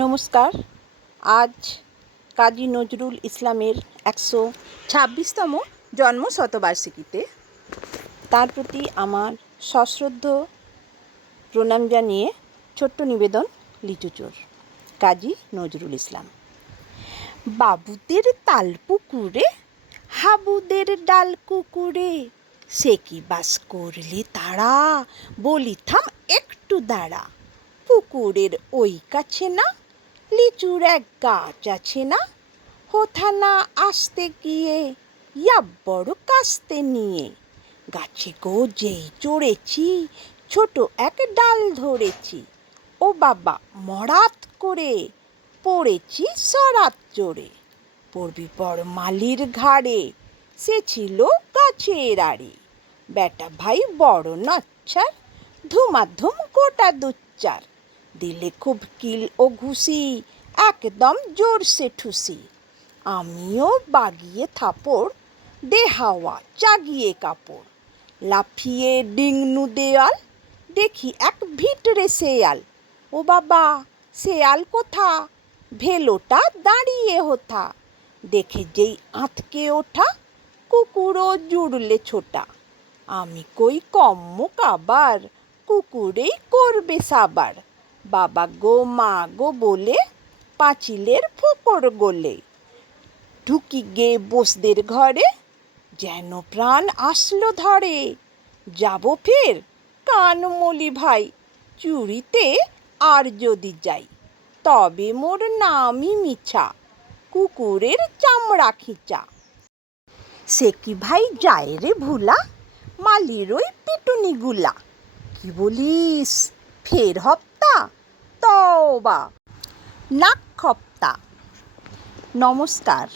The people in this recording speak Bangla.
নমস্কার। আজ কাজী নজরুল ইসলামের ১২৬তম জন্ম শতবার্ষিকীতে তার প্রতি আমার সশ্রদ্ধ প্রণাম জানিয়ে ছোট্ট নিবেদন লিচুচোর। কাজী নজরুল ইসলাম। বাবুদের তাল পুকুরে হাবুদের ডাল কুকুরে, সে কি বাস করলে তারা, বলি থাম একটু দাঁড়া। পুকুরের ওই কাছে না লিচুর এক গাছ আছে না, হোথা না আসতে গিয়ে ইয়া বড় কাস্তে নিয়ে। গাছে গো যেই চড়েছি ছোট এক ডাল ধরেছি, ও বাবা মরাত করে পড়েছি সরাত চড়ে। পড়বি পর মালির ঘাড়ে, সে ছিল গাছের আড়ে। বেটা ভাই বড় নচ্ছার, ধুমাধুম গোটা দুচ্চার। দিলে খুব কিল ও ঘুষি, একদম জোরসে ঠুসি। আমিও বাগিয়ে থাপড়, দে হাওয়া জাগিয়ে কাপড়। লাফিয়ে ডিংনু দেয়াল, দেখি এক ভিটরে শেয়াল। ও বাবা শেয়াল কোথা, ভেলোটা দাঁড়িয়ে হোথা। দেখে যেই আঁতকে ওঠা, কুকুরও জুড়লে ছোটা। আমি কই কম্ম কাবার, কুকুরেই করবে সাবার। বাবা গো মা গো বলে পাঁচিলের ফোকর গোলে। ঢুকি গে বোসদের ঘরে, যেন প্রাণ আসলো ধরে। যাব ফের কান মলি ভাই, চুরিতে আর যদি যাই। তবে মোর নামই মিছা, কুকুরের চামড়া খিচা। সে কি ভাই যায় রে ভুলা, মালির ওই পিটুনিগুলা। কি বলিস ফের হপ্তা, তওবা নাক খপ্তা। নমস্কার।